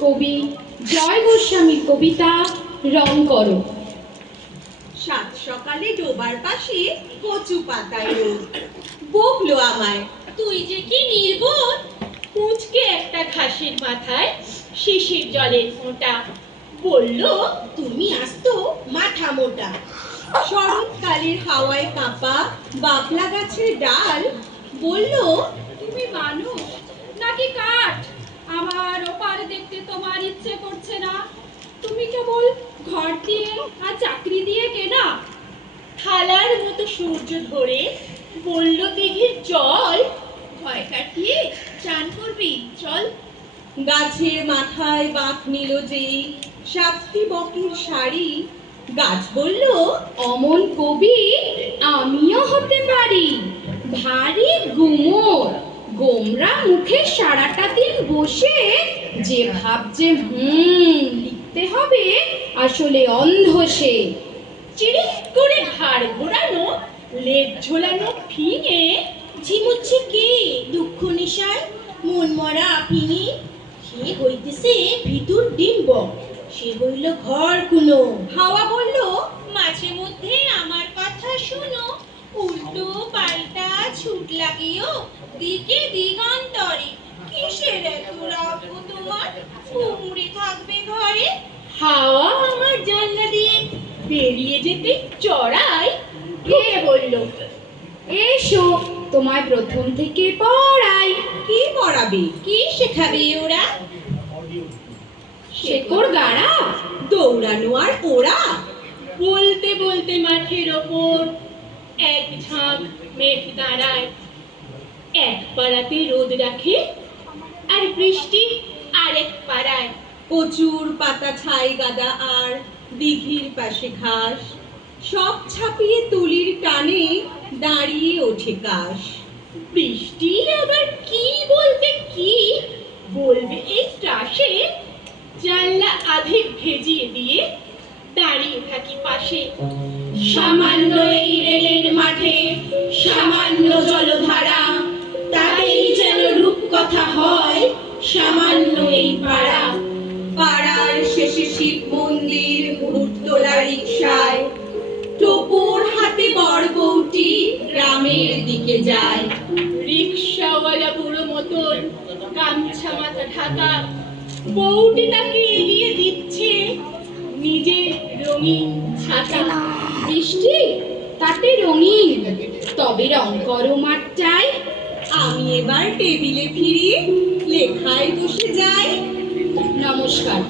কবি জয় গোস্বামীর কবিতা রং করো। সাত সকালে ডোবার পাশে কচু পাতায় রোদ বকলো আমায়, তুই যে কি নির্বোধ। কুঁচকে একটা ঘাসের মাথায় শিশির জলের ফোঁটা, বলল তুমি আস্ত মাথা মোটা। শরৎকালের হাওয়ায় কাঁপা বাবলা গাছের ডাল বলল, তুমি মানুষ নাকি কাঠ? আমার ওপার দেখতে তোমার ইচ্ছে করছে না? তুমি কেবল ঘর দিয়ে আর চাকরি দিয়ে কেনা। থালার মতো সূর্য ধরে বলল দিঘির জল, ভয় কাটিয়ে চান করবি চল। গাছের মাথায় বাঁক নিল যেই সাতটি বকের শাড়ি, গাছ বলল, অমন কবি আমিও হতে পারি। ভারী গুমোর গোমরা মুখে সারাটা দিন বসে যে ভাবছে লিখতে হবে, আসলে অন্ধ সে। চিড়িক করে ঘাড় ঘোরানো লেজ ঝোলানো ফিঙে, ঝিমুচ্ছে কে দুঃখ নেশায় মন মরা আপিনি, সে হইতেছে ভিতর ডিম্ব, সে হইল ঘর কুনো। হাওয়া বলল, মাঝে মধ্যে আমার কথা শুনো, উল্টো পাল্টা ছুট লাগিও দিকে দিগন্তরে, কিসের এত রাগ গো তোমার, কুমড়ে থাকবে ঘরে। হাওয়া আমার জানলা দিয়ে বেরিয়ে যেতে চড়াই ঢুকে বলল, এসো তোমায় প্রথম থেকে পড়াই। কি পড়াবে, কি শেখাবে ওরা? শেকড় গাড়া, দৌড়ানো আর ওরা। বলতে বলতে মাঠের ওপর এক ঝাঁক মেঘ দাঁড়ায়, এক পাড়াতে রোদ রাখে আর বৃষ্টি আরেক পাড়ায়। কচুর পাতা ছাই গাদা আর দিঘির পাশে ঘাস, সব ছাপিয়ে তুলির টানে দাঁড়িয়ে ওঠে কাশ। বৃষ্টি আবার কি বলবে কি বলবে এই ত্রাসে, জানলা আধেক ভেজিয়ে দিয়ে দাঁড়িয়ে থাকি পাশে। সামান্য এই রেলের মাঠে সামান্য জলধারা, তাতেই যেন রূপকথা হয় সামান্য এই পাড়া। পাড়ার শেষে শিব মন্দির, মুহূর্তলা রিকশায় টোপর হাতে বড় বউটি গ্রামের দিকে যায়। রিকশাওয়ালা বুড়ো মতন গামছা মাথা ঢাকা, বউটি তাকে এগিয়ে দিচ্ছে নিজের রঙিন ছাতা। বৃষ্টি তাতে রঙিন, তবে রং করো মাঠটায়। আমি এবার টেবিলে ফিরি, লেখায় বসে যাই। নমস্কার।